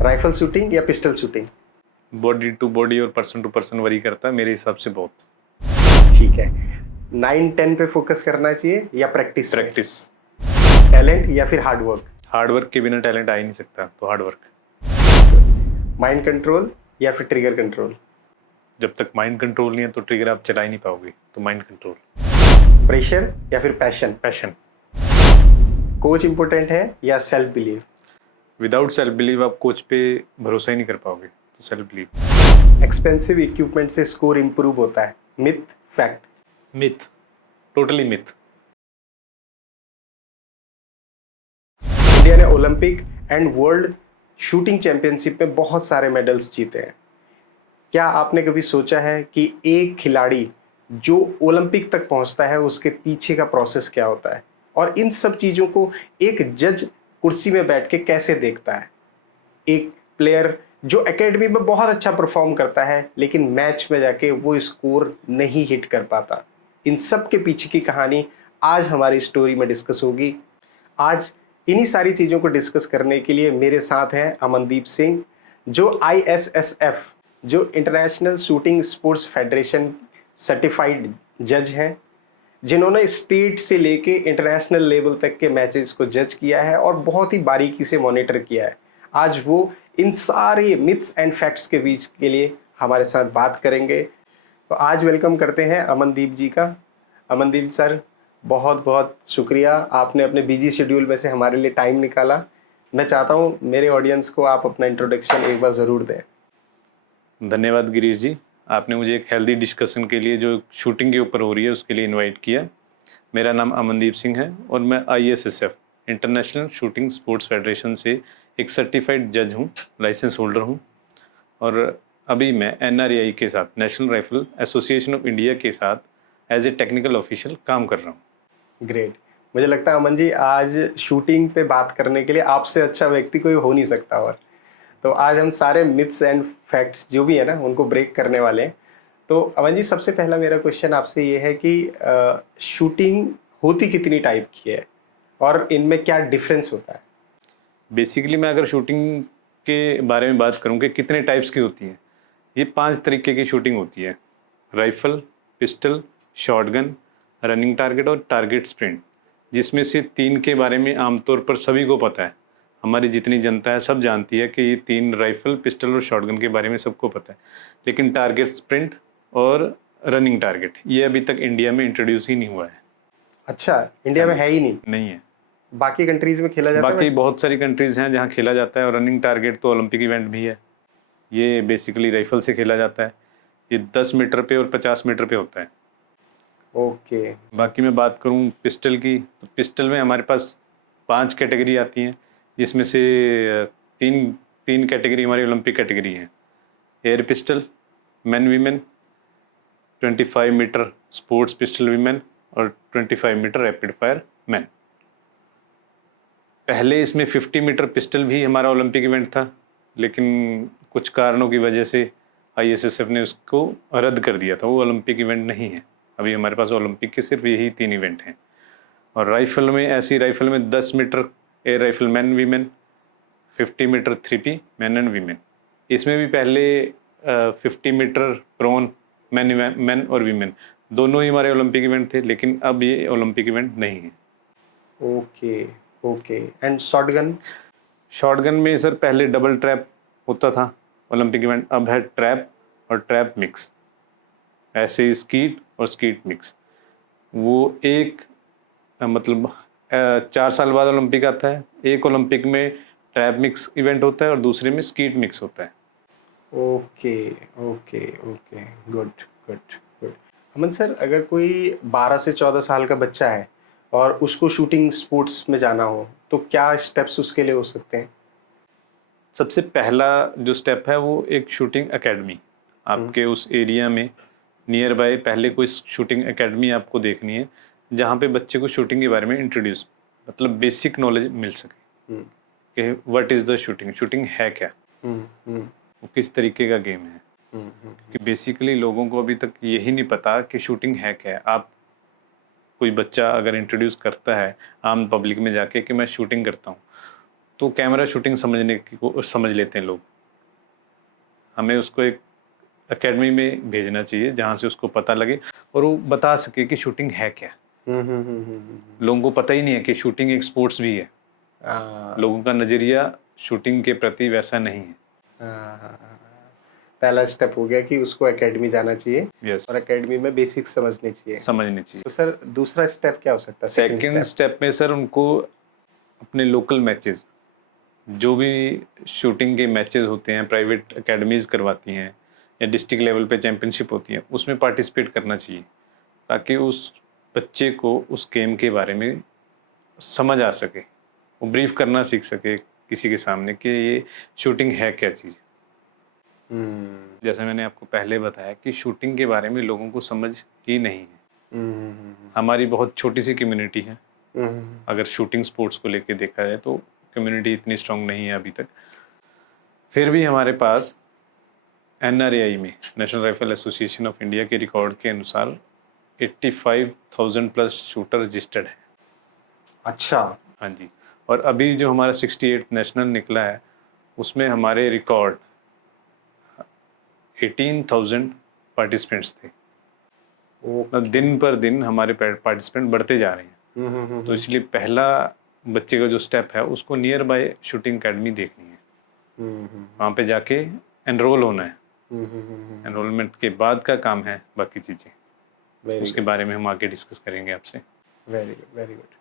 Rifle shooting या pistol shooting? Body to body और person to person vary करता है मेरे हिसाब से बहुत। ठीक है। 9-10 पे फोकस करना चाहिए या प्रैक्टिस? प्रैक्टिस। टैलेंट या फिर हार्ड वर्क? हार्ड वर्क के बिना टैलेंट आ ही नहीं सकता, तो हार्ड वर्क। माइंड कंट्रोल या फिर ट्रिगर कंट्रोल? जब तक माइंड कंट्रोल नहीं है तो ट्रिगर आप चला ही नहीं पाओगे, तो माइंड कंट्रोल। प्रेशर या फिर पैशन? पैशन। कोच इंपॉर्टेंट है या self believe? Without self believe आप कोच पे भरोसा ही नहीं कर पाओगे, तो सेल्फ बिलीव। एक्सपेंसिव इक्विपमेंट से स्कोर इंप्रूव होता है, myth fact? Myth, totally myth. India ने Olympic and world shooting championship में बहुत सारे मेडल्स जीते हैं। क्या आपने कभी सोचा है कि एक खिलाड़ी जो ओलंपिक तक पहुंचता है उसके पीछे का प्रोसेस क्या होता है, और इन सब चीज़ों को एक जज कुर्सी में बैठ के कैसे देखता है? एक प्लेयर जो एकेडमी में बहुत अच्छा परफॉर्म करता है लेकिन मैच में जाके वो स्कोर नहीं हिट कर पाता, इन सब के पीछे की कहानी आज हमारी स्टोरी में डिस्कस होगी। आज इन्हीं सारी चीज़ों को डिस्कस करने के लिए मेरे साथ हैं अमनदीप सिंह, जो ISSF जो international shooting sports federation certified जज हैं, जिन्होंने स्टेट से लेके इंटरनेशनल लेवल तक के मैचेस को जज किया है और बहुत ही बारीकी से मॉनिटर किया है। आज वो इन सारे मिथ्स एंड फैक्ट्स के बीच के लिए हमारे साथ बात करेंगे। तो आज वेलकम करते हैं अमनदीप जी का। अमनदीप सर, बहुत बहुत शुक्रिया, आपने अपने बिजी शेड्यूल में से हमारे लिए टाइम निकाला। मैं चाहता हूँ मेरे ऑडियंस को आप अपना इंट्रोडक्शन एक बार ज़रूर दें। धन्यवाद गिरीश जी, आपने मुझे एक हेल्दी डिस्कशन के लिए जो शूटिंग के ऊपर हो रही है उसके लिए इनवाइट किया। मेरा नाम अमनदीप सिंह है और मैं ISSF international shooting sports federation से एक सर्टिफाइड जज हूँ, लाइसेंस होल्डर हूँ। और अभी मैं NRAI के साथ, national rifle association of India के साथ एज ए टेक्निकल ऑफिशियल काम कर रहा हूँ। ग्रेट। मुझे लगता है अमन जी आज शूटिंग पे बात करने के लिए आपसे अच्छा व्यक्ति कोई हो नहीं सकता। और तो आज हम सारे मिथ्स एंड फैक्ट्स जो भी है ना उनको ब्रेक करने वाले हैं। तो अमन जी, सबसे पहला मेरा क्वेश्चन आपसे ये है कि शूटिंग होती कितनी टाइप की है और इनमें क्या डिफरेंस होता है? बेसिकली मैं अगर शूटिंग के बारे में बात करूँ कि कितने टाइप्स की होती हैं, ये 5 तरीके की शूटिंग होती है। Rifle, pistol, shotgun, running target और टारगेट स्प्रिंट, जिसमें से 3 के बारे में आमतौर पर सभी को पता है। हमारी जितनी जनता है सब जानती है कि ये 3 राइफल, पिस्टल और शॉटगन के बारे में सबको पता है। लेकिन टारगेट स्प्रिंट और रनिंग टारगेट ये अभी तक इंडिया में इंट्रोड्यूस ही नहीं हुआ है। अच्छा, इंडिया में है ही नहीं? नहीं है। बाकी कंट्रीज में खेला जाता है? बाकी बहुत सारी कंट्रीज़ हैं जहाँ खेला जाता है, और रनिंग टारगेट तो ओलंपिक इवेंट भी है। ये बेसिकली राइफल से खेला जाता है। ये 10 मीटर पे और 50 मीटर पे होता है। ओके। बाकी मैं बात करूँ पिस्टल की, तो पिस्टल में हमारे पास 5 कैटेगरी आती हैं, जिसमें से तीन तीन कैटेगरी हमारी ओलंपिक कैटेगरी हैं। Air pistol man women, 25 meter sports pistol women और 25 मीटर रैपिड फायर मैन। पहले इसमें 50 मीटर पिस्टल भी हमारा ओलंपिक इवेंट था, लेकिन कुछ कारणों की वजह से ISSF ने उसको रद्द कर दिया था। वो ओलंपिक इवेंट नहीं है। अभी हमारे पास ओलंपिक के सिर्फ यही 3 इवेंट हैं। और राइफल में, ऐसी राइफल में 10 meter air rifle man women, 50 meter 3P man and women. इसमें भी पहले 50 मीटर प्रोन मैन और वीमेन दोनों ही हमारे ओलंपिक इवेंट थे, लेकिन अब ये ओलंपिक इवेंट नहीं है। Okay okay. And shotgun? Shotgun में सर पहले डबल ट्रैप होता था ओलंपिक इवेंट, अब है ट्रैप और ट्रैप मिक्स। ऐसे ही स्कीट और स्कीट मिक्स। वो एक मतलब 4 साल बाद ओलंपिक आता है। एक ओलंपिक में ट्रैप मिक्स इवेंट होता है और दूसरे में स्कीट मिक्स होता है। Okay okay okay, good good good. Aman sir, अगर कोई 12 से 14 साल का बच्चा है और उसको शूटिंग स्पोर्ट्स में जाना हो तो क्या स्टेप्स उसके लिए हो सकते हैं? सबसे पहला जो स्टेप है वो एक शूटिंग एकेडमी, आपके उस एरिया में नियर बाय पहले कोई शूटिंग एकेडमी आपको देखनी है, जहाँ पे बच्चे को शूटिंग के बारे में इंट्रोड्यूस, मतलब बेसिक नॉलेज मिल सके कि what is the shooting, shooting है क्या, वो किस तरीके का गेम है। क्योंकि बेसिकली लोगों को अभी तक यही नहीं पता कि शूटिंग है क्या है। आप कोई बच्चा अगर इंट्रोड्यूस करता है आम पब्लिक में जाके कि मैं शूटिंग करता हूँ, तो कैमरा शूटिंग समझ लेते हैं लोग। हमें उसको एक एकेडमी में भेजना चाहिए जहाँ से उसको पता लगे और वो बता सके कि शूटिंग है क्या। लोगों को पता ही नहीं है कि शूटिंग एक स्पोर्ट्स भी है। लोगों का नज़रिया शूटिंग के प्रति वैसा नहीं है। पहला स्टेप हो गया कि उसको एकेडमी जाना चाहिए यस, और एकेडमी में बेसिक समझनी चाहिए। समझनी चाहिए। तो सर दूसरा स्टेप क्या हो सकता है? सेकंड स्टेप में सर उनको अपने लोकल मैचेस, जो भी शूटिंग के मैचेस होते हैं, प्राइवेट एकेडमीज करवाती हैं या डिस्ट्रिक्ट लेवल पे चैम्पियनशिप होती है, उसमें पार्टिसिपेट करना चाहिए ताकि उस बच्चे को उस गेम के बारे में समझ आ सके, वो ब्रीफ करना सीख सके किसी के सामने कि ये शूटिंग है क्या चीज़। जैसे मैंने आपको पहले बताया कि शूटिंग के बारे में लोगों को समझ ही नहीं है। हमारी बहुत छोटी सी कम्युनिटी है। अगर शूटिंग स्पोर्ट्स को लेके देखा जाए तो कम्युनिटी इतनी स्ट्रांग नहीं है अभी तक। फिर भी हमारे पास NRAI में, national rifle association of India के रिकॉर्ड के अनुसार 85,000 प्लस शूटर रजिस्टर्ड है। अच्छा। हाँ जी। और अभी जो हमारा 68 नेशनल निकला है उसमें हमारे रिकॉर्ड 18,000 पार्टिसिपेंट्स थे। मतलब दिन पर दिन हमारे पार्टिसिपेंट बढ़ते जा रहे हैं। तो इसलिए पहला बच्चे का जो स्टेप है उसको नियर बाय शूटिंग एकेडमी देखनी है। वहाँ पे जाके एनरोल होना है। एनरोलमेंट के बाद का काम है बाकी चीज़ें, उसके बारे में हम आगे डिस्कस करेंगे आपसे। Very good, very good.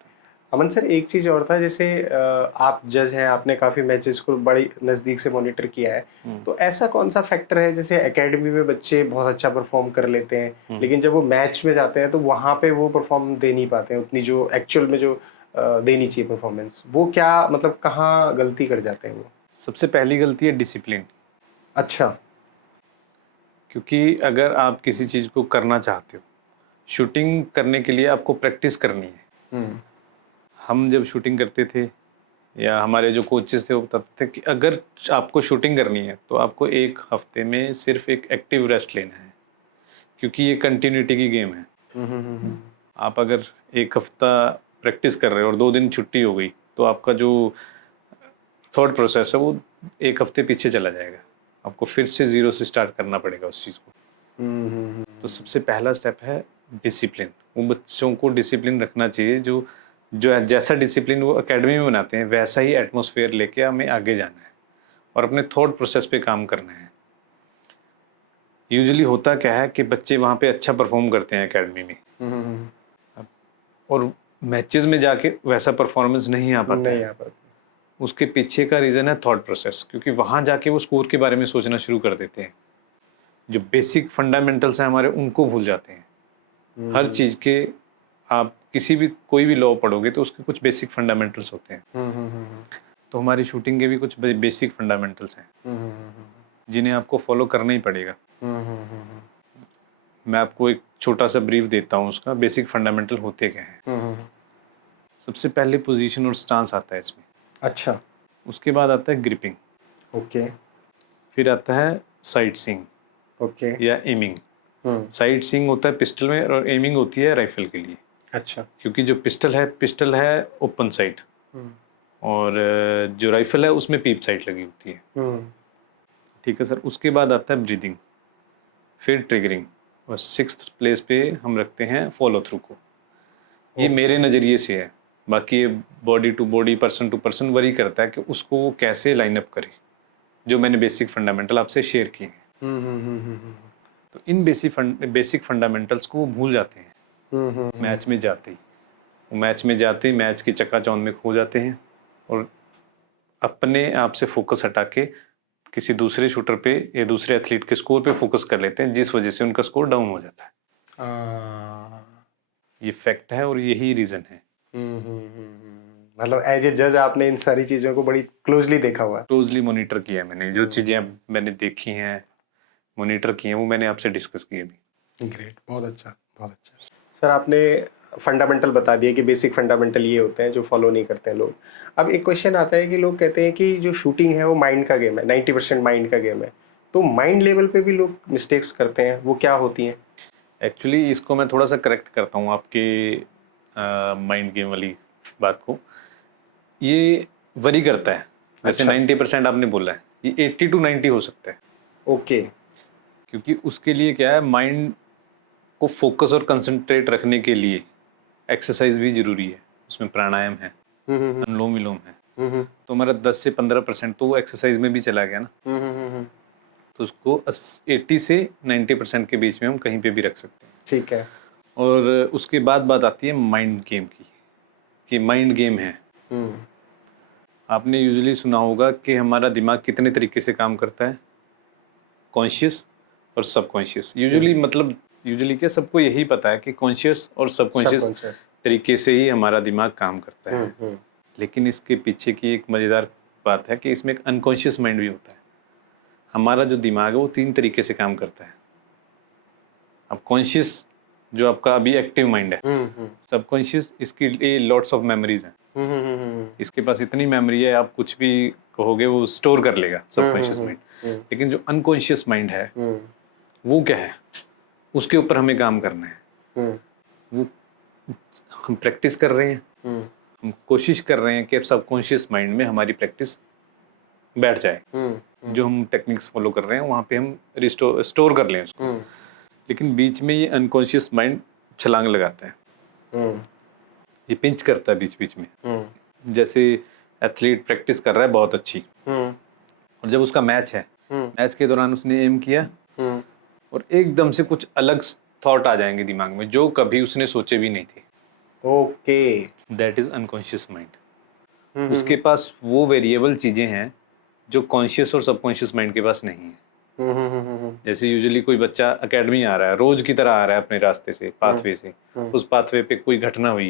Aman sir एक चीज़ और था, जैसे आप जज हैं, आपने काफ़ी मैचेस को बड़ी नज़दीक से मॉनिटर किया है, तो ऐसा कौन सा फैक्टर है, जैसे एकेडमी में बच्चे बहुत अच्छा परफॉर्म कर लेते हैं लेकिन जब वो मैच में जाते हैं तो वहाँ पे वो परफॉर्म दे नहीं पाते हैं उतनी जो एक्चुअल में जो देनी चाहिए परफॉर्मेंस, वो क्या मतलब कहाँ गलती कर जाते हैं वो? सबसे पहली गलती है डिसिप्लिन। अच्छा। क्योंकि अगर आप किसी चीज़ को करना चाहते हो, शूटिंग करने के लिए आपको प्रैक्टिस करनी है। हम जब शूटिंग करते थे या हमारे जो कोचेस थे वो बताते थे कि अगर आपको शूटिंग करनी है तो आपको एक हफ्ते में सिर्फ एक एक्टिव रेस्ट लेना है, क्योंकि ये कंटिन्यूटी की गेम है। आप अगर एक हफ्ता प्रैक्टिस कर रहे हो और 2 दिन छुट्टी हो गई तो आपका जो थॉट प्रोसेस है वो एक हफ्ते पीछे चला जाएगा। आपको फिर से ज़ीरो से स्टार्ट करना पड़ेगा उस चीज़ को। तो सबसे पहला स्टेप है डिसिप्लिन। वो बच्चों को डिसिप्लिन रखना चाहिए, जो जैसा डिसिप्लिन वो एकेडमी में बनाते हैं वैसा ही एटमॉस्फेयर लेके हमें आगे जाना है और अपने थॉट प्रोसेस पे काम करना है। यूजुअली होता क्या है कि बच्चे वहाँ पे अच्छा परफॉर्म करते हैं एकेडमी में और मैचेस में जाके वैसा परफॉर्मेंस नहीं आ पाता है। उसके पीछे का रीज़न है थॉट प्रोसेस, क्योंकि वहाँ जाके वो स्कोर के बारे में सोचना शुरू कर देते हैं। जो बेसिक फंडामेंटल्स हैं हमारे उनको भूल जाते हैं। हर चीज़ के आप कोई भी लॉ पढ़ोगे तो उसके कुछ बेसिक फंडामेंटल्स होते हैं। तो हमारी शूटिंग के भी कुछ बेसिक फंडामेंटल्स हैं जिन्हें आपको फॉलो करना ही पड़ेगा। मैं आपको एक छोटा सा ब्रीफ देता हूँ उसका बेसिक फंडामेंटल होते क्या हैं। सबसे पहले पोजीशन और स्टांस आता है इसमें। अच्छा। उसके बाद आता है ग्रिपिंग। ओके। फिर आता है साइट सीइंग। ओके। या एमिंग। साइट सीइंग होता है पिस्टल में और एमिंग होती है राइफल के लिए। अच्छा। क्योंकि जो पिस्टल है ओपन साइट और जो राइफल है उसमें पीप साइट लगी होती है। ठीक है सर। उसके बाद आता है ब्रीदिंग, फिर ट्रिगरिंग और 6th प्लेस पे हम रखते हैं फॉलो थ्रू को। ये मेरे नज़रिए से है, बाकी ये body to body, person to person vary करता है कि उसको वो कैसे लाइनअप करे, जो मैंने बेसिक फंडामेंटल आपसे शेयर किए हैं। तो इन बेसिक फंडामेंटल्स को वो भूल जाते हैं मैच में जाते ही। वो मैच की चकाचौंध में खो जाते हैं और अपने आप से फोकस हटा के किसी दूसरे शूटर पे या दूसरे एथलीट के स्कोर पे फोकस कर लेते हैं, जिस वजह से उनका स्कोर डाउन हो जाता है। ये फैक्ट है और यही रीज़न है। मतलब एज ए जज आपने इन सारी चीज़ों को बड़ी क्लोजली देखा हुआ है। क्लोजली मॉनिटर किया है मैंने। जो चीज़ें मैंने देखी हैं, मॉनिटर की हैं, वो मैंने आपसे डिस्कस की अभी। ग्रेट, बहुत अच्छा, बहुत अच्छा। सर आपने फंडामेंटल बता दिए कि बेसिक फंडामेंटल ये होते हैं जो फॉलो नहीं करते हैं लोग। अब एक क्वेश्चन आता है कि लोग कहते हैं कि जो शूटिंग है वो माइंड का गेम है, 90% माइंड का गेम है, तो माइंड लेवल पे भी लोग मिस्टेक्स करते हैं, वो क्या होती हैं? एक्चुअली इसको मैं थोड़ा सा करेक्ट करता हूँ आपके माइंड गेम वाली बात को। ये वरी करता है वैसे अच्छा। 90% आपने बोला है, ये 80 to 90 हो सकता है, ओके। क्योंकि उसके लिए क्या है, माइंड को फोकस और कंसंट्रेट रखने के लिए एक्सरसाइज भी जरूरी है। उसमें प्राणायाम है, हम्म अनुलोम विलोम है, हम्म तो हमारा 10 से 15% तो वो एक्सरसाइज में भी चला गया ना। हम्म। तो उसको 80 से 90% के बीच में हम कहीं पे भी रख सकते हैं। ठीक है। और उसके बाद बात आती है माइंड गेम की, कि माइंड गेम है। हम्म आपने यूजुअली सुना होगा कि हमारा दिमाग कितने तरीके से काम करता है, कॉन्शियस और सबकॉन्शियस। यूजुअली क्या सबको यही पता है कि कॉन्शियस और सबकॉन्शियस सबकॉन्शियस। तरीके से ही हमारा दिमाग काम करता है। हम्म। लेकिन इसके पीछे की एक मज़ेदार बात है कि इसमें एक अनकॉन्शियस माइंड भी होता है। हमारा जो दिमाग है वो 3 तरीके से काम करता है। अब कॉन्शियस जो आपका अभी एक्टिव माइंड है, हम्म सबकॉन्शियस इसके लिए लॉट्स ऑफ मेमोरीज हैं। इसके पास इतनी मेमोरी है, आप कुछ भी कहोगे वो स्टोर कर लेगा सबकॉन्शियस माइंड। लेकिन जो अनकॉन्शियस माइंड है वो क्या है, उसके ऊपर हमें काम करना है। वो हम प्रैक्टिस कर रहे हैं, हम कोशिश कर रहे हैं कि अब सबकॉन्शियस माइंड में हमारी प्रैक्टिस बैठ जाए। जो हम टेक्निक्स फॉलो कर रहे हैं वहाँ पे हम स्टोर कर लें उसको। लेकिन बीच में ये अनकॉन्शियस माइंड छलांग लगाता है, ये पिंच करता है बीच बीच में। जैसे एथलीट प्रैक्टिस कर रहा है बहुत अच्छी, और जब उसका मैच है, मैच के दौरान उसने एम किया और एकदम से कुछ अलग थॉट आ जाएंगे दिमाग में जो कभी उसने सोचे भी नहीं थे। Okay. That is unconscious mind. उसके पास वो वेरिएबल चीजें हैं जो कॉन्शियस और सबकॉन्शियस माइंड के पास नहीं है। जैसे यूजुअली कोई बच्चा एकेडमी आ रहा है, रोज की तरह आ रहा है अपने रास्ते से, पाथवे से, उस पाथवे पे कोई घटना हुई,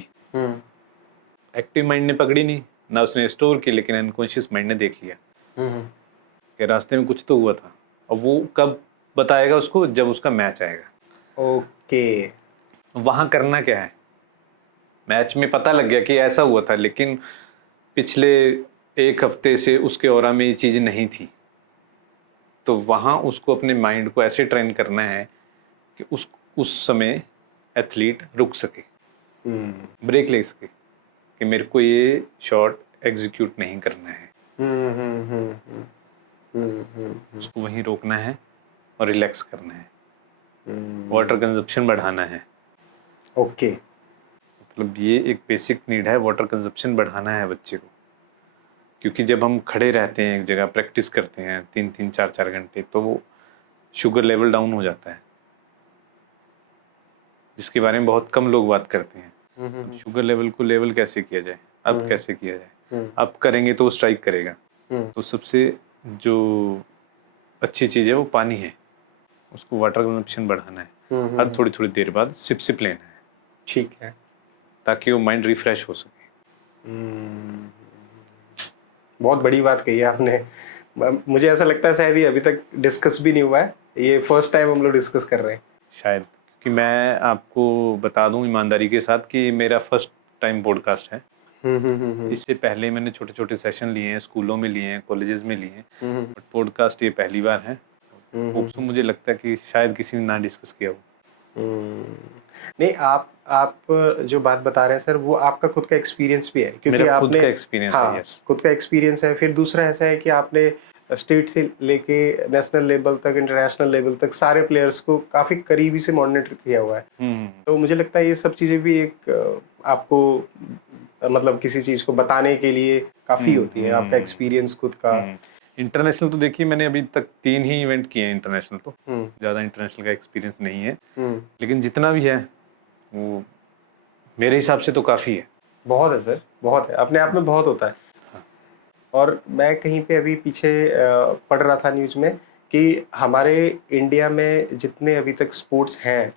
एक्टिव माइंड ने पकड़ी नहीं ना, उसने स्टोर की, लेकिन अनकॉन्शियस माइंड ने देख लिया कि रास्ते में कुछ तो हुआ था। अब वो कब बताएगा उसको, जब उसका मैच आएगा। ओके। वहां करना क्या है, मैच में पता लग गया कि ऐसा हुआ था, लेकिन पिछले 1 हफ्ते से उसके ऑरा में ये चीज नहीं थी। तो वहाँ उसको अपने माइंड को ऐसे ट्रेन करना है कि उस समय एथलीट रुक सके, ब्रेक ले सके, कि मेरे को ये शॉट एग्जीक्यूट नहीं करना है। उसको वहीं रोकना है और रिलैक्स करना है, वाटर कंजप्शन बढ़ाना है। ओके। मतलब ये एक बेसिक नीड है, वाटर कंजप्शन बढ़ाना है बच्चे को। क्योंकि जब हम खड़े रहते हैं एक जगह, प्रैक्टिस करते हैं 3-3, 4-4 घंटे, तो वो शुगर लेवल डाउन हो जाता है, जिसके बारे में बहुत कम लोग बात करते हैं। अब शुगर लेवल को लेवल कैसे किया जाए, अब कैसे किया जाए, अब करेंगे तो वो स्ट्राइक करेगा। तो सबसे जो अच्छी चीज़ है वो पानी है, उसको वाटर कंजप्शन बढ़ाना है, हर थोड़ी थोड़ी देर बाद सिप सिप लेना है, ठीक है। ताकि वो माइंड रिफ्रेश हो सके। बहुत बड़ी बात कही है आपने। मुझे ऐसा लगता है शायद ये अभी तक डिस्कस भी नहीं हुआ है, ये फर्स्ट टाइम हम लोग डिस्कस कर रहे हैं शायद, क्योंकि मैं आपको बता दूं ईमानदारी के साथ कि मेरा फर्स्ट टाइम पॉडकास्ट है। इससे पहले मैंने छोटे छोटे सेशन लिए हैं, स्कूलों में लिए हैं, कॉलेजेस में लिए हैं, बट पॉडकास्ट ये पहली बार है। होप सो, मुझे लगता है कि शायद किसी ने ना डिस्कस किया हो। नहीं, आप जो बात बता रहे हैं सर, वो आपका खुद का एक्सपीरियंस भी है, क्योंकि मेरा खुद आपने का एक्सपीरियंस है। यस, खुद का एक्सपीरियंस है। फिर दूसरा ऐसा है कि आपने स्टेट से लेके नेशनल लेवल तक, इंटरनेशनल लेवल तक सारे प्लेयर्स को काफ़ी करीबी से मॉनिटर किया हुआ है। तो मुझे लगता है ये सब चीज़ें भी एक आपको मतलब किसी चीज़ को बताने के लिए काफ़ी होती है, आपका एक्सपीरियंस खुद का। इंटरनेशनल तो देखिए मैंने अभी तक 3 ही इवेंट किए हैं इंटरनेशनल, तो ज़्यादा इंटरनेशनल का एक्सपीरियंस नहीं है। लेकिन जितना भी है वो मेरे हिसाब से तो काफ़ी है। बहुत है सर, बहुत है, अपने आप में बहुत होता है। और मैं कहीं पे अभी पीछे पढ़ रहा था न्यूज़ में कि हमारे इंडिया में जितने अभी तक स्पोर्ट्स हैं,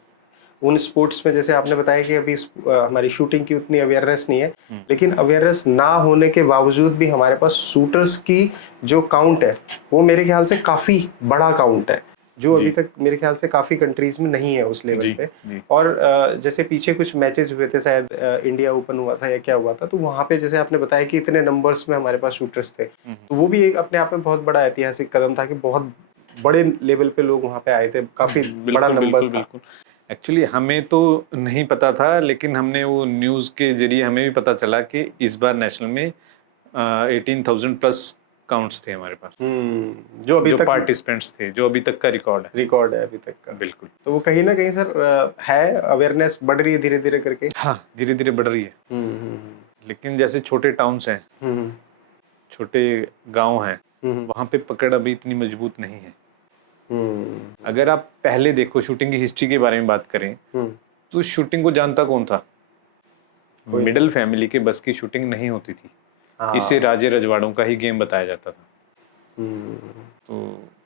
उन स्पोर्ट्स में जैसे आपने बताया कि अभी हमारी शूटिंग की उतनी अवेयरनेस नहीं है, लेकिन अवेयरनेस ना होने के बावजूद भी हमारे पास शूटर्स की जो काउंट है वो मेरे ख्याल से काफ़ी बड़ा काउंट है, जो अभी तक मेरे ख्याल से काफ़ी कंट्रीज में नहीं है उस लेवल पे। और जैसे पीछे कुछ मैचेस हुए थे, शायद इंडिया ओपन हुआ था या क्या हुआ था, तो वहाँ पे जैसे आपने बताया कि इतने नंबर्स में हमारे पास शूटर्स थे, तो वो भी एक अपने आप में बहुत बड़ा ऐतिहासिक कदम था कि बहुत बड़े लेवल पे लोग वहाँ पे आए थे, काफ़ी बड़ा नंबर था। एक्चुअली हमें तो नहीं पता था, लेकिन हमने वो न्यूज़ के जरिए हमें भी पता चला कि इस बार नेशनल में 18,000 प्लस काउंट्स थे हमारे पास, जो अभी जो तक पार्टिसिपेंट्स थे, जो अभी तक का रिकॉर्ड है। रिकॉर्ड है अभी तक का। बिल्कुल। तो वो कहीं ना कहीं सर है, अवेयरनेस बढ़ रही है धीरे धीरे करके। हाँ, धीरे धीरे बढ़ रही है। लेकिन जैसे छोटे टाउन्स हैं, छोटे गांव हैं, वहाँ पे पकड़ अभी इतनी मजबूत नहीं है। अगर आप पहले देखो, शूटिंग की हिस्ट्री के बारे में बात करें, तो शूटिंग को जानता कौन था? मिडिल फैमिली के बस की शूटिंग नहीं होती थी। इसे राजे रजवाड़ों का ही गेम बताया जाता था। तो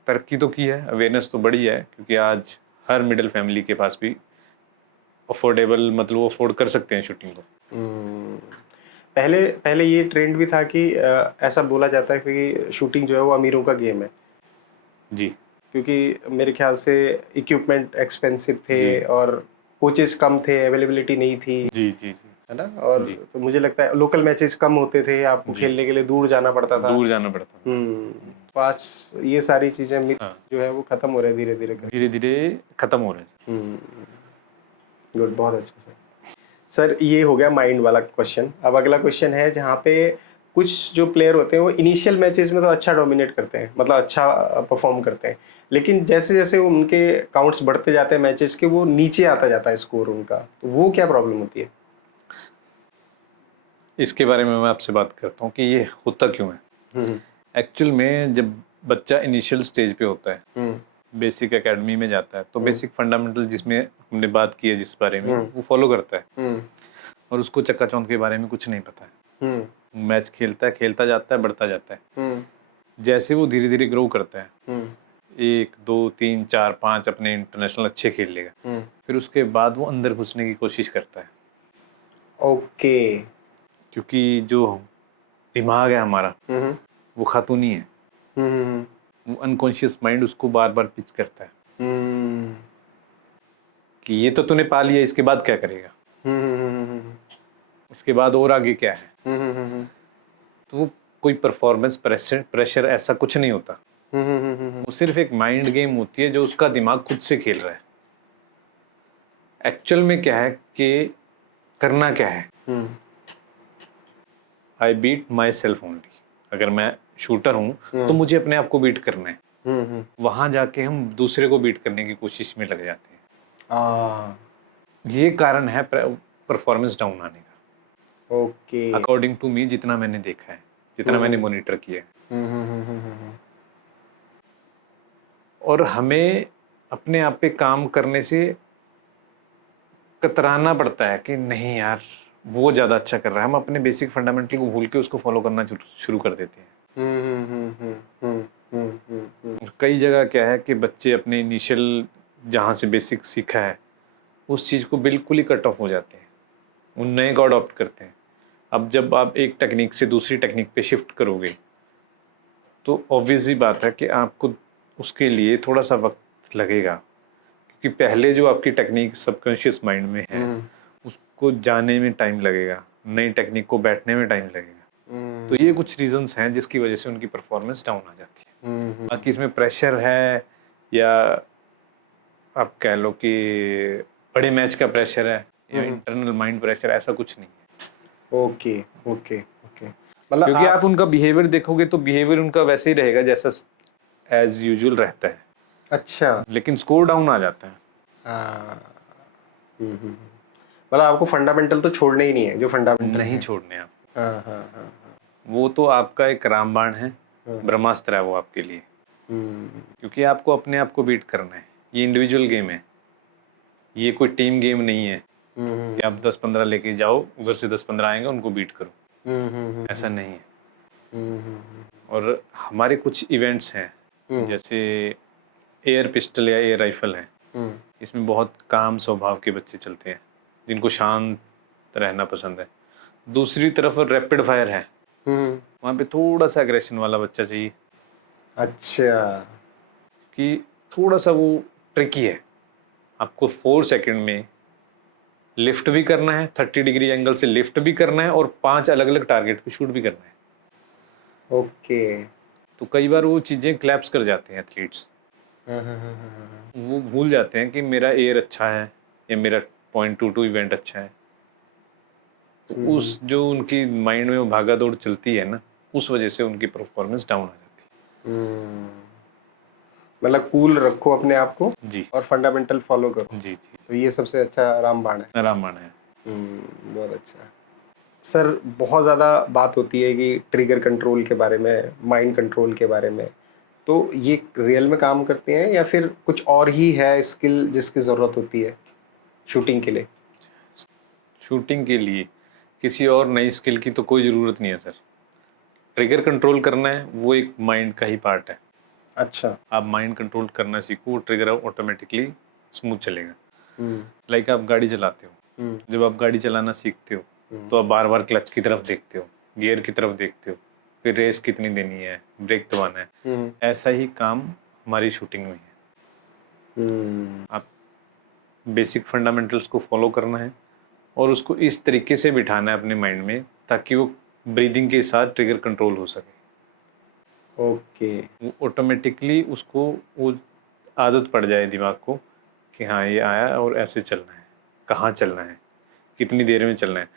तरक्की तो की है, अवेयरनेस तो बढ़ी है, क्योंकि आज हर मिडिल फैमिली के पास भी अफोर्डेबल, मतलब वो अफोर्ड कर सकते हैं शूटिंग को। पहले पहले ये ट्रेंड भी था कि ऐसा बोला जाता है कि शूटिंग जो है वो अमीरों का गेम है, जी। क्योंकि मेरे ख्याल से इक्विपमेंट एक्सपेंसिव थे जी। और कोचेस कम थे, अवेलेबिलिटी नहीं थी, जी जी जी। है ना। और जी। तो मुझे लगता है लोकल मैचेस कम होते थे, आपको जी। खेलने के लिए दूर जाना पड़ता था। दूर जाना पड़ता था। तो आज ये सारी चीजें हाँ, जो है वो खत्म हो रहे हैं धीरे धीरे करके। धीरे धीरे खत्म हो रहे हैं। गुड, बहुत अच्छा सर। सर ये हो गया माइंड वाला क्वेश्चन। अब अगला क्वेश्चन है जहाँ पे कुछ जो प्लेयर होते हैं वो इनिशियल मैचेस में तो अच्छा डोमिनेट करते हैं, मतलब अच्छा परफॉर्म करते हैं, लेकिन जैसे जैसे उनके काउंट्स बढ़ते जाते हैं मैचेस के, वो नीचे आता जाता है स्कोर उनका, तो वो क्या प्रॉब्लम होती है? इसके बारे में मैं आपसे बात करता हूँ कि ये होता क्यों है। एक्चुअल में जब बच्चा इनिशियल स्टेज पे होता है, बेसिक एकेडमी में जाता है, तो बेसिक फंडामेंटल जिसमें हमने बात की है जिस बारे में, वो फॉलो करता है, और उसको चक्काचौंध के बारे में कुछ नहीं पता है। मैच खेलता है, खेलता जाता है, बढ़ता जाता है। जैसे वो धीरे धीरे ग्रो करता है, 1 2 3 4 5 अपने इंटरनेशनल अच्छे खेल लेगा, फिर उसके बाद वो अंदर घुसने की कोशिश करता है। ओके। क्योंकि जो दिमाग है हमारा, वो खातूनी है, वो अनकॉन्शियस माइंड उसको बार बार पिच करता है कि ये तो तूने पा लिया, इसके बाद क्या करेगा, इसके बाद और आगे क्या है। तो वो कोई परफॉर्मेंस प्रेशर ऐसा कुछ नहीं होता। वो सिर्फ एक माइंड गेम होती है जो उसका दिमाग खुद से खेल रहा है। एक्चुअल में क्या है कि करना क्या है, I beat my self only. अगर मैं शूटर हूँ तो मुझे अपने आप को बीट करना है। वहां जाके हम दूसरे को बीट करने की कोशिश में लग जाते हैं। ये कारण है परफॉर्मेंस डाउन आने का। ओके। अकॉर्डिंग टू मी, जितना मैंने देखा है, जितना मैंने मॉनिटर किया है। और हमें अपने आप पे काम करने से कतराना पड़ता है कि नहीं यार, वो ज़्यादा अच्छा कर रहा है। हम अपने बेसिक फंडामेंटल को भूल के उसको फॉलो करना शुरू कर देते हैं। और कई जगह क्या है कि बच्चे अपने इनिशियल जहाँ से बेसिक सीखा है उस चीज़ को बिल्कुल ही कट ऑफ हो जाते हैं, उन नए को अडॉप्ट करते हैं। अब जब आप एक टेक्निक से दूसरी टेक्निक पे शिफ्ट करोगे तो ऑब्वियस ही बात है कि आपको उसके लिए थोड़ा सा वक्त लगेगा, क्योंकि पहले जो आपकी टेक्निक सबकॉन्शियस माइंड में है उसको जाने में टाइम लगेगा, नई टेक्निक को बैठने में टाइम लगेगा। तो ये कुछ रीजंस हैं जिसकी वजह से उनकी परफॉर्मेंस डाउन आ जाती है। बाकी इसमें प्रेशर है या आप कह लो कि बड़े मैच का प्रेशर है या इंटरनल माइंड प्रेशर, ऐसा कुछ नहीं है। Okay okay okay. मतलब क्योंकि आप उनका बिहेवियर देखोगे तो बिहेवियर उनका वैसे ही रहेगा जैसा एज यूजुअल रहता है। अच्छा। लेकिन स्कोर डाउन आ जाता है। मतलब आपको फंडामेंटल तो छोड़ने ही नहीं है, जो फंडामेंटल नहीं है। छोड़ने आप। हाँ। वो तो आपका एक रामबाण है, ब्रह्मास्त्र है वो आपके लिए। क्योंकि आपको अपने आप को बीट करना है। ये इंडिविजुअल गेम है, ये कोई टीम गेम नहीं है कि आप 10-15 लेके जाओ, उधर से 10-15 आएंगे उनको बीट करो। ऐसा नहीं है। और हमारे कुछ इवेंट्स हैं, जैसे एयर पिस्टल या एयर राइफल है, इसमें बहुत काम स्वभाव के बच्चे चलते हैं जिनको शांत रहना पसंद है। दूसरी तरफ रैपिड फायर है, वहाँ पे थोड़ा सा एग्रेशन वाला बच्चा चाहिए। अच्छा। कि थोड़ा सा वो ट्रिकी है, आपको 4 सेकंड में लिफ्ट भी करना है, 30 डिग्री एंगल से लिफ्ट भी करना है और 5 अलग अलग टारगेट पे शूट भी करना है। ओके। तो कई बार वो चीज़ें क्लैप्स कर जाते हैं एथलीट्स। वो भूल जाते हैं कि मेरा एयर अच्छा है या मेरा .22 इवेंट अच्छा है। तो उस जो उनकी माइंड में वो भागा दौड़ चलती है ना, उस वजह से उनकी परफॉर्मेंस डाउन हो जाती मतलब कूल रखो अपने आप को है। जी और फंडामेंटल फॉलो करो, जी। तो ये सबसे अच्छा रामबाण है। रामबाण है। बहुत अच्छा। सर बहुत ज़्यादा बात होती है कि ट्रिगर कंट्रोल के बारे में, माइंड कंट्रोल के बारे में, तो ये रियल में काम करते हैं या फिर कुछ और ही है स्किल जिसकी ज़रूरत होती है शूटिंग के लिए? शूटिंग के लिए किसी और नई स्किल की तो कोई ज़रूरत नहीं है सर। ट्रिगर कंट्रोल करना है वो एक माइंड का ही पार्ट है। अच्छा। आप माइंड कंट्रोल करना सीखो, वो ट्रिगर ऑटोमेटिकली स्मूथ चलेगा। हम्म लाइक आप गाड़ी चलाते हो, हम्म जब आप गाड़ी चलाना सीखते हो तो आप बार बार क्लच की तरफ देखते हो, गियर की तरफ देखते हो, फिर रेस कितनी देनी है, ब्रेक दबाना है। हम्म ऐसा ही काम हमारी शूटिंग में है। आप बेसिक फंडामेंटल्स को फॉलो करना है और उसको इस तरीके से बिठाना है अपने माइंड में ताकि वो ब्रीदिंग के साथ ट्रिगर कंट्रोल हो सके। ओके। वो ऑटोमेटिकली उसको वो आदत पड़ जाए दिमाग को कि हाँ ये आया और ऐसे चलना है, कहाँ चलना है, कितनी देर में चलना है।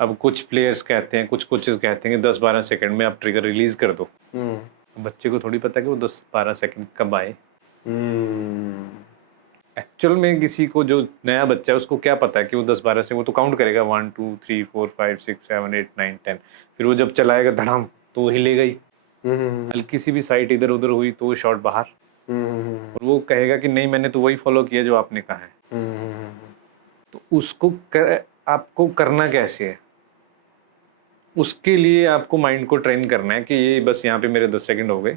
अब कुछ प्लेयर्स कहते हैं, कुछ कोचेस कहते हैं कि 10-12 सेकंड में आप ट्रिगर रिलीज कर दो। बच्चे को थोड़ी पता कि वो 10-12 सेकंड कब आए। एक्चुअल में किसी को जो नया बच्चा है उसको क्या पता है कि वो 10-12 से वो तो काउंट करेगा 1 2 3 4 5 6 7 8 9 10। फिर वो जब चलाएगा धड़ाम तो वो हिलेगा ही। हल्की सी भी साइट इधर उधर हुई तो वो शॉट बाहर। और वो कहेगा कि नहीं मैंने तो वही फॉलो किया जो आपने कहा है। तो उसको आपको करना कैसे है, उसके लिए आपको माइंड को ट्रेन करना है कि ये बस यहाँ पे मेरे 10 सेकंड हो गए,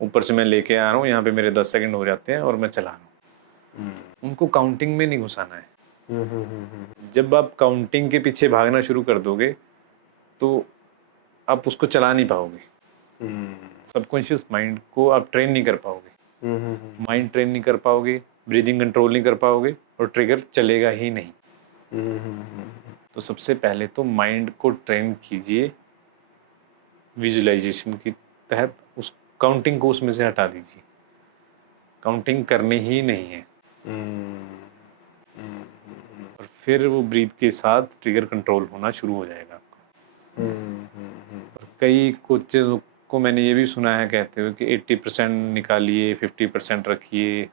ऊपर से मैं लेके आ रहा हूँ, यहाँ पे मेरे 10 सेकंड हो जाते हैं और मैं चला रहा हूँ। उनको काउंटिंग में नहीं घुसाना है। जब आप काउंटिंग के पीछे भागना शुरू कर दोगे तो आप उसको चला नहीं पाओगे। सबकॉन्शियस माइंड को आप ट्रेन नहीं कर पाओगे, माइंड ट्रेन नहीं कर पाओगे, ब्रीदिंग कंट्रोल नहीं कर पाओगे और ट्रिगर चलेगा ही नहीं। तो सबसे पहले तो माइंड को ट्रेन कीजिए विजुअलाइजेशन के तहत, उस काउंटिंग को उसमें से हटा दीजिए। काउंटिंग करनी ही नहीं है। और फिर वो ब्रीथ के साथ ट्रिगर कंट्रोल होना शुरू हो जाएगा आपका। और कई कोचेज को मैंने ये भी सुना है कहते हुए कि 80% निकालिए, 50% रखिए,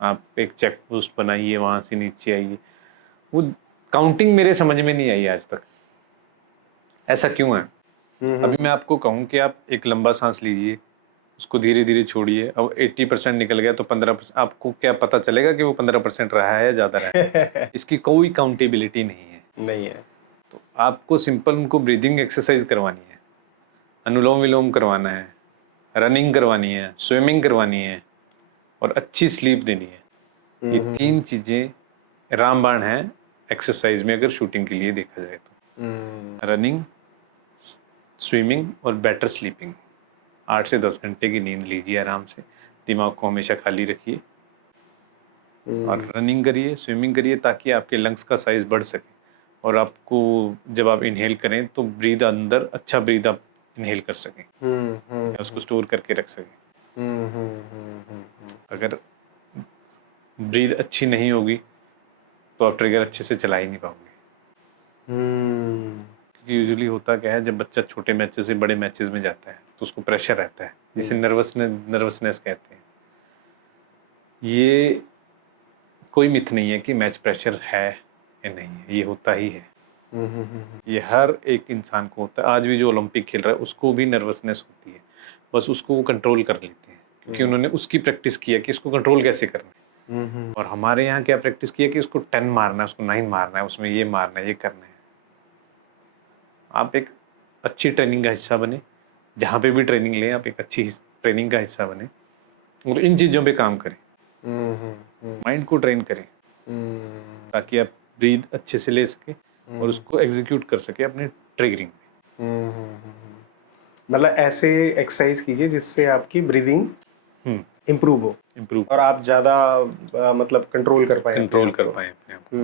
आप एक चेक पोस्ट बनाइए, वहाँ से नीचे आइए। वो काउंटिंग मेरे समझ में नहीं आई आज तक। ऐसा क्यों है? अभी मैं आपको कहूँ कि आप एक लंबा सांस लीजिए, उसको धीरे धीरे छोड़िए, अब 80% निकल गया तो 15%, आपको क्या पता चलेगा कि वो 15% रहा है या ज़्यादा रहा है? इसकी कोई काउंटेबिलिटी नहीं है। नहीं है। तो आपको सिंपल उनको ब्रीदिंग एक्सरसाइज करवानी है, अनुलोम विलोम करवाना है, रनिंग करवानी है, स्विमिंग करवानी है और अच्छी स्लीप देनी है। ये 3 चीज़ें रामबाण है एक्सरसाइज में अगर शूटिंग के लिए देखा जाए तो। रनिंग, स्विमिंग और बेटर स्लीपिंग। 8 से 10 घंटे की नींद लीजिए आराम से, दिमाग को हमेशा खाली रखिए और रनिंग करिए, स्विमिंग करिए ताकि आपके लंग्स का साइज बढ़ सके और आपको जब आप इनहेल करें तो ब्रीद अंदर अच्छा ब्रीद आप इनहेल कर सकें या उसको स्टोर करके रख सकें। अगर ब्रीद अच्छी नहीं होगी तो आप ट्रिगर अच्छे से चला ही नहीं पाओगे। क्योंकि यूजुअली होता क्या है, जब बच्चा छोटे मैचेस से बड़े मैचेस में जाता है तो उसको प्रेशर रहता है जिसे नर्वसनेस कहते हैं। ये कोई मिथ नहीं है कि मैच प्रेशर है या नहीं है, ये होता ही है। ये हर एक इंसान को होता है। आज भी जो ओलंपिक खेल रहा है उसको भी नर्वसनेस होती है, बस उसको वो कंट्रोल कर लेते हैं क्योंकि उन्होंने उसकी प्रैक्टिस किया कि इसको कंट्रोल कैसे करना है। और हमारे यहाँ क्या प्रैक्टिस किया कि उसको 10 मारना है, उसको 9 मारना है, उसमें ये मारना है, ये करना है। आप एक अच्छी ट्रेनिंग का हिस्सा बने, जहाँ पे भी ट्रेनिंग लें आप एक अच्छी ट्रेनिंग का हिस्सा बने और इन चीज़ों पे काम करें, माइंड को ट्रेन करें ताकि आप ब्रीद अच्छे से ले सके और उसको एग्जीक्यूट कर सके अपने ट्रिगरिंग में। मतलब ऐसे एक्सरसाइज कीजिए जिससे आपकी ब्रीदिंग इम्प्रूव हो और आप ज़्यादा मतलब कंट्रोल कर पाए अपने आप को।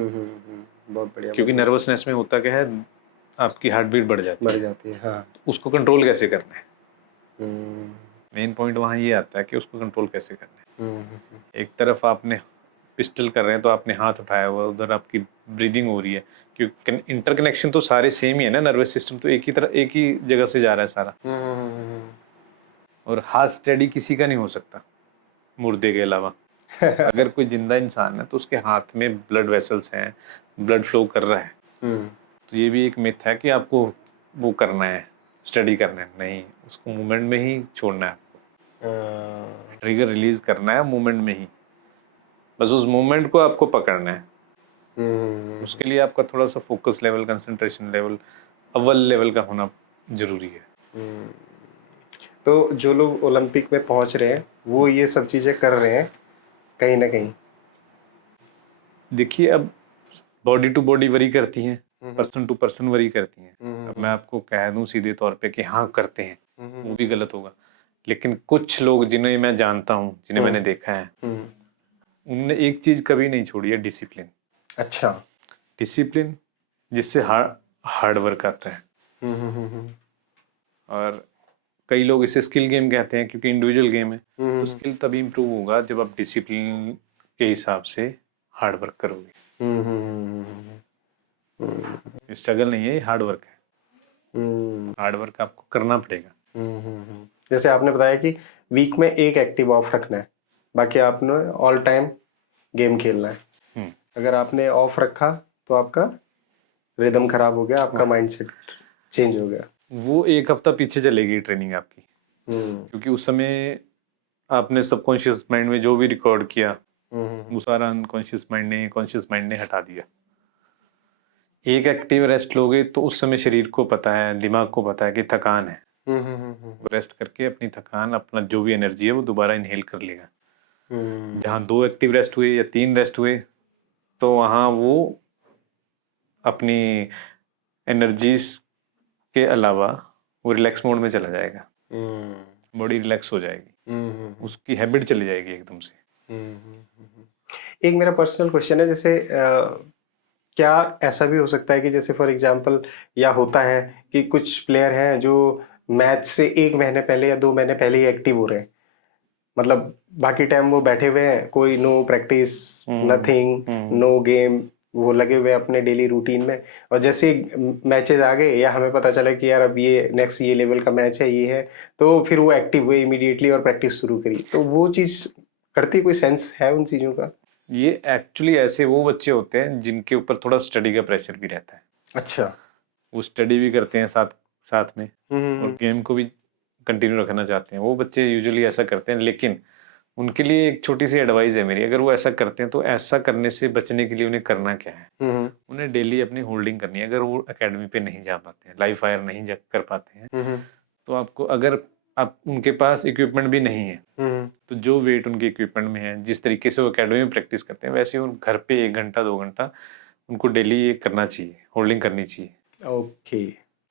बहुत बढ़िया। क्योंकि नर्वसनेस में होता क्या है, आपकी हार्ट बीट बढ़ जाती है। हाँ। तो उसको कंट्रोल कैसे करना है, मेन पॉइंट वहाँ ये आता है कि उसको कंट्रोल कैसे करना है। एक तरफ आपने पिस्टल कर रहे हैं तो आपने हाथ उठाया हुआ, उधर आपकी ब्रीदिंग हो रही है, क्योंकि इंटरकनेक्शन तो सारे सेम ही है ना, नर्वस सिस्टम तो एक ही जगह से जा रहा है सारा। और हाथ स्टेडी किसी का नहीं हो सकता मुर्दे के अलावा। अगर कोई जिंदा इंसान है तो उसके हाथ में ब्लड वेसल्स हैं, ब्लड फ्लो कर रहा है। तो ये भी एक मिथ है कि आपको वो करना है, स्टडी करना है, नहीं, उसको मूवमेंट में ही छोड़ना है आपको, ट्रिगर रिलीज करना है मूवमेंट में ही, बस उस मूवमेंट को आपको पकड़ना है। उसके लिए आपका थोड़ा सा फोकस लेवल, कंसंट्रेशन लेवल अव्वल लेवल का होना जरूरी है। तो जो लोग ओलंपिक में पहुंच रहे हैं वो ये सब चीजें कर रहे हैं कहीं ना कहीं। देखिए, अब बॉडी टू बॉडी वरी करती हैं, पर्सन टू पर्सन वरी करती हैं। अब मैं आपको कह दूं सीधे तौर पे कि हाँ करते हैं, वो भी गलत होगा। लेकिन कुछ लोग जिन्हें मैं जानता हूँ, जिन्हें मैंने देखा है, उनने एक चीज कभी नहीं छोड़ी है, डिसिप्लिन। अच्छा। डिसिप्लिन जिससे हार्ड वर्क आता है। और कई लोग इसे स्किल गेम कहते हैं क्योंकि इंडिविजुअल गेम है। तो स्किल तभी इम्प्रूव होगा जब आप डिसिप्लिन के हिसाब से हार्ड वर्क करोगे। स्ट्रगल नहीं है, ये हार्ड वर्क है। हार्ड वर्क आपको करना पड़ेगा। जैसे आपने बताया कि वीक में एक एक्टिव ऑफ रखना है, बाकी आपने ऑल टाइम गेम खेलना है। अगर आपने ऑफ रखा तो आपका रिदम खराब हो गया, आपका माइंडसेट चेंज हो गया। वो एक हफ्ता पीछे चलेगी ट्रेनिंग आपकी, क्योंकि उस समय आपने सबकॉन्शियस माइंड में जो भी रिकॉर्ड किया वो सारा अनकॉन्शियस माइंड ने, कॉन्शियस माइंड ने हटा दिया। एक एक्टिव रेस्ट लोगे तो उस समय शरीर को पता है, दिमाग को पता है कि थकान है। रेस्ट करके अपनी थकान, अपना जो भी एनर्जी है वो दोबारा इनहेल कर लेगा। जहाँ 2 एक्टिव रेस्ट हुए या 3 रेस्ट हुए तो वहाँ वो अपनी एनर्जीज के अलावा वो रिलैक्स मोड में चला जाएगा। बॉडी रिलैक्स हो जाएगी, उसकी हैबिट चली जाएगी एकदम से। एक मेरा पर्सनल क्वेश्चन है, जैसे क्या ऐसा भी हो सकता है कि जैसे फॉर एग्जांपल या होता है कि कुछ प्लेयर हैं जो मैच से 1 महीने पहले या 2 महीने पहले ही एक्टिव हो रहे हैं, मतलब बाकी टाइम वो बैठे हुए हैं, कोई no practice, nothing, no game, वो लगे हुए हैं अपने डेली रूटीन में, और जैसे मैचेस आ गए या हमें पता चला कि यार अब ये नेक्स्ट ये लेवल का मैच है, ये है, तो फिर वो एक्टिव हुए इमीडिएटली और प्रैक्टिस शुरू करी। तो वो चीज़ करती कोई सेंस है उन चीज़ों का? ये एक्चुअली ऐसे वो बच्चे होते हैं जिनके ऊपर थोड़ा स्टडी का प्रेशर भी रहता है। अच्छा। वो स्टडी भी करते हैं साथ साथ में, और गेम को भी कंटिन्यू रखना चाहते हैं। वो बच्चे यूजुअली ऐसा करते हैं। लेकिन उनके लिए एक छोटी सी एडवाइस है मेरी, अगर वो ऐसा करते हैं तो ऐसा करने से बचने के लिए उन्हें करना क्या है, उन्हें डेली अपनी होल्डिंग करनी है। अगर वो एकेडमी पे नहीं जा पाते हैं, लाइव फायर नहीं कर पाते हैं, तो आपको, अगर आप उनके पास इक्विपमेंट भी नहीं है, तो जो वेट उनके इक्विपमेंट में है, जिस तरीके से वो एकेडमी में प्रैक्टिस करते हैं, वैसे उन घर पे 1 घंटा 2 घंटा उनको डेली ये करना चाहिए, होल्डिंग करनी चाहिए। ओके।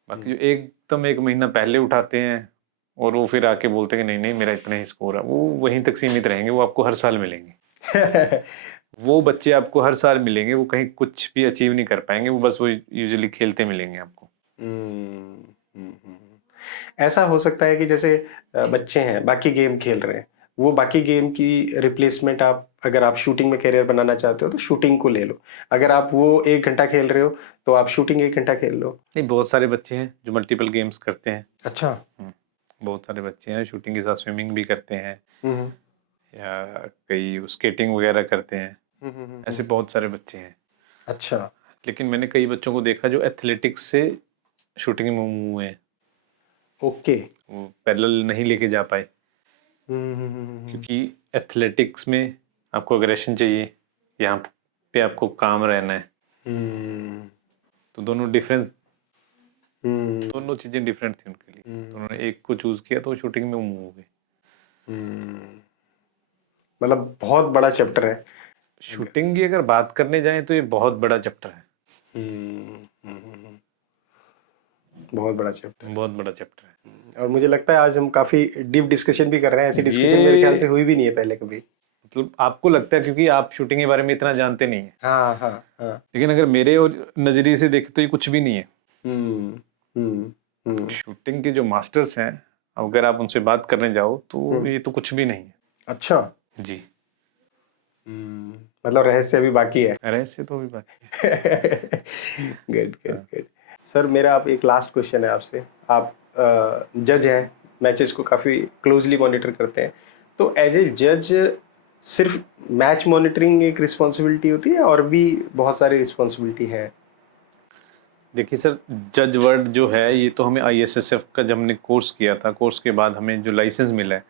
बाकी जो एकदम 1 महीना पहले उठाते हैं और वो फिर आके बोलते हैं कि नहीं नहीं मेरा इतना ही स्कोर है, वो वहीं तक सीमित रहेंगे। वो आपको हर साल मिलेंगे। वो बच्चे आपको हर साल मिलेंगे, वो कहीं कुछ भी अचीव नहीं कर पाएंगे, वो बस वो यूजुअली खेलते मिलेंगे आपको। ऐसा हो सकता है कि जैसे बच्चे हैं बाकी गेम खेल रहे हैं, वो बाकी गेम की रिप्लेसमेंट आप, अगर आप शूटिंग में करियर बनाना चाहते हो तो शूटिंग को ले लो, अगर आप वो 1 घंटा खेल रहे हो तो आप शूटिंग 1 घंटा खेल लो। नहीं, बहुत सारे बच्चे हैं जो मल्टीपल गेम्स करते हैं। अच्छा। बहुत सारे बच्चे हैं शूटिंग के साथ स्विमिंग भी करते हैं, हम्म या कई स्केटिंग वगैरह करते हैं। ऐसे बहुत सारे बच्चे हैं। अच्छा। लेकिन मैंने कई बच्चों को देखा जो एथलेटिक्स से शूटिंग में मूव हुए हैं। ओके। वो पैरेलल नहीं लेके जा पाए, क्योंकि एथलेटिक्स में आपको अग्रेशन चाहिए, यहाँ पे आपको काम रहना है। तो दोनों डिफरेंस, दोनों चीज़ें डिफरेंट थी उनके लिए। तो उन्होंने एक को चूज किया तो शूटिंग में मूव हो गए। मतलब बहुत बड़ा चैप्टर है शूटिंग की अगर बात करने जाएं तो ये बहुत बड़ा चैप्टर है। बहुत बड़ा चैप्टर, बहुत बड़ा चैप्टर है। और मुझे लगता है आज हम काफी डीप डिस्कशन भी कर रहे हैं, ऐसी डिस्कशन ये मेरे ख्याल से हुई भी नहीं है पहले कभी। मतलब आपको लगता है क्योंकि आप शूटिंग के बारे में इतना जानते नहीं है। हाँ हाँ हाँ। लेकिन अगर मेरे और नजरिए से देखें तो ये कुछ भी नहीं है। हम्म। शूटिंग के जो मास्टर्स हैं, अगर आप उनसे बात करने जाओ तो ये तो कुछ भी नहीं है। अच्छा जी। मतलब रहस्य अभी बाकी है। रहस्य तो भी बाकी है। Good good good. सर मेरा आप एक लास्ट क्वेश्चन है आपसे। आप जज हैं, मैचेस को काफ़ी क्लोजली मॉनिटर करते हैं, तो एज ए जज सिर्फ मैच मॉनिटरिंग एक रिस्पॉन्सिबिलिटी होती है और भी बहुत सारी रिस्पॉन्सिबिलिटी है? देखिए सर, जज वर्ड जो है ये तो हमें ISSF का जब हमने कोर्स किया था, कोर्स के बाद हमें जो लाइसेंस मिला है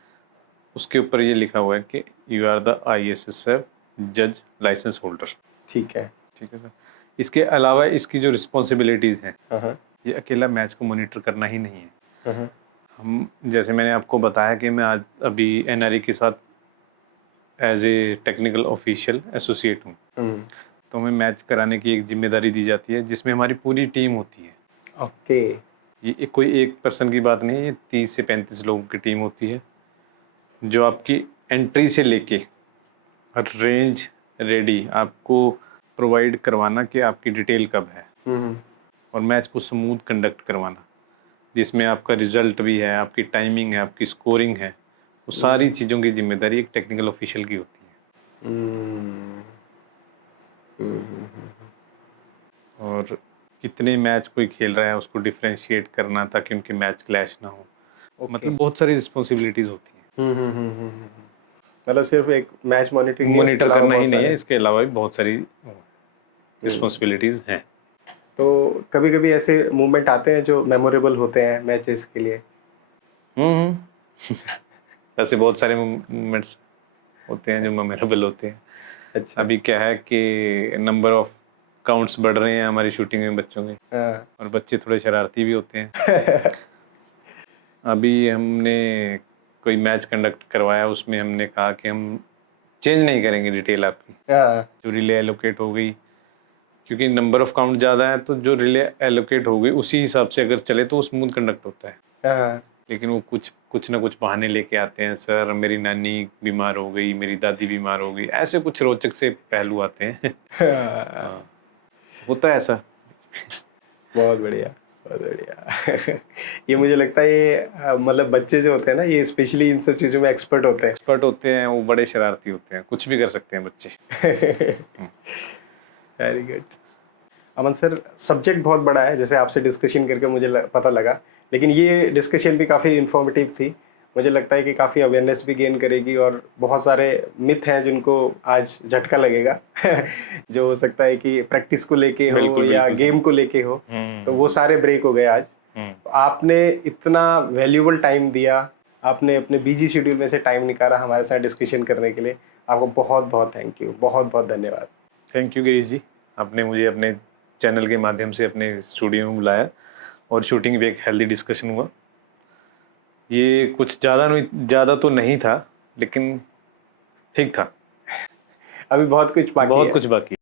उसके ऊपर ये लिखा हुआ है कि यू आर द ISSF जज लाइसेंस होल्डर। ठीक है। ठीक है सर। इसके अलावा इसकी जो रिस्पॉन्सिबिलिटीज़ हैं, हाँ ये अकेला मैच को मॉनिटर करना ही नहीं है। हाँ हम, जैसे मैंने आपको बताया कि मैं आज अभी NRE के साथ as a technical official associate हूँ, तो हमें मैच कराने की एक जिम्मेदारी दी जाती है जिसमें हमारी पूरी टीम होती है। ओके। ये कोई एक पर्सन की बात नहीं है, ये 30 से 35 लोगों की टीम होती है जो आपकी एंट्री से लेके रेंज रेडी आपको प्रोवाइड करवाना कि आपकी डिटेल कब है, और मैच को स्मूथ कंडक्ट करवाना जिसमें आपका रिजल्ट भी है, आपकी टाइमिंग है, आपकी स्कोरिंग है, वो सारी चीज़ों की जिम्मेदारी एक टेक्निकल ऑफिशियल की होती है। और कितने मैच कोई खेल रहा है उसको डिफ्रेंशिएट करना ताकि उनके मैच क्लैश ना हो। मतलब बहुत सारी रिस्पॉन्सिबिलिटीज़ होती हैं। मतलब सिर्फ एक मैच मॉनिटरिंग मॉनिटर करना ही नहीं है, इसके अलावा भी बहुत सारी रिस्पॉन्सिबिलिटीज़ हैं। तो कभी कभी ऐसे मूवमेंट आते हैं जो मेमोरेबल होते हैं मैचेस के लिए? ऐसे बहुत सारे मोमेंट्स होते हैं जो मेमोरेबल होते हैं। अच्छा। अभी क्या है कि नंबर ऑफ काउंट्स बढ़ रहे हैं हमारी शूटिंग में बच्चों के, हाँ। और बच्चे थोड़े शरारती भी होते हैं। अभी हमने कोई मैच कंडक्ट करवाया, उसमें हमने कहा कि हम चेंज नहीं करेंगे डिटेल आपकी, हाँ। जो रिले एलोकेट हो गई, क्योंकि नंबर ऑफ काउंट ज़्यादा है तो जो रिले एलोकेट हो गई उसी हिसाब से अगर चले तो वो स्मूथ कंडक्ट होता है। हाँ। लेकिन वो कुछ ना कुछ बहाने लेके आते हैं, सर मेरी नानी बीमार हो गई, मेरी दादी बीमार हो गई, ऐसे कुछ रोचक से पहलू आते हैं। हाँ, होता है ऐसा। बहुत बढ़िया, बहुत बढ़िया। ये मुझे लगता है ये मतलब बच्चे जो होते हैं ना, ये स्पेशली इन सब चीज़ों में एक्सपर्ट होते हैं। एक्सपर्ट होते हैं, वो बड़े शरारती होते हैं, कुछ भी कर सकते हैं बच्चे। Very good. Aman sir, subject बहुत बड़ा है जैसे आपसे डिस्कशन करके मुझे पता लगा, लेकिन ये डिस्कशन भी काफ़ी इन्फॉर्मेटिव थी। मुझे लगता है कि काफ़ी अवेयरनेस भी गेन करेगी और बहुत सारे मिथ हैं जिनको आज झटका लगेगा। जो हो सकता है कि प्रैक्टिस को लेके हो बिल्कुल, या बिल्कुल। गेम को लेके हो, तो वो सारे ब्रेक हो गए आज। तो आपने इतना वैल्यूबल टाइम दिया, आपने अपने बिजी शेड्यूल में से टाइम निकाला हमारे साथ डिस्कशन करने के लिए, आपको बहुत बहुत थैंक यू, बहुत बहुत धन्यवाद। थैंक यू गिरीश जी, आपने मुझे अपने चैनल के माध्यम से अपने स्टूडियो में बुलाया और शूटिंग भी एक हेल्दी डिस्कशन हुआ। ये कुछ ज़्यादा तो नहीं था, लेकिन ठीक था। अभी बहुत कुछ बाकी है। बहुत कुछ बाकी है।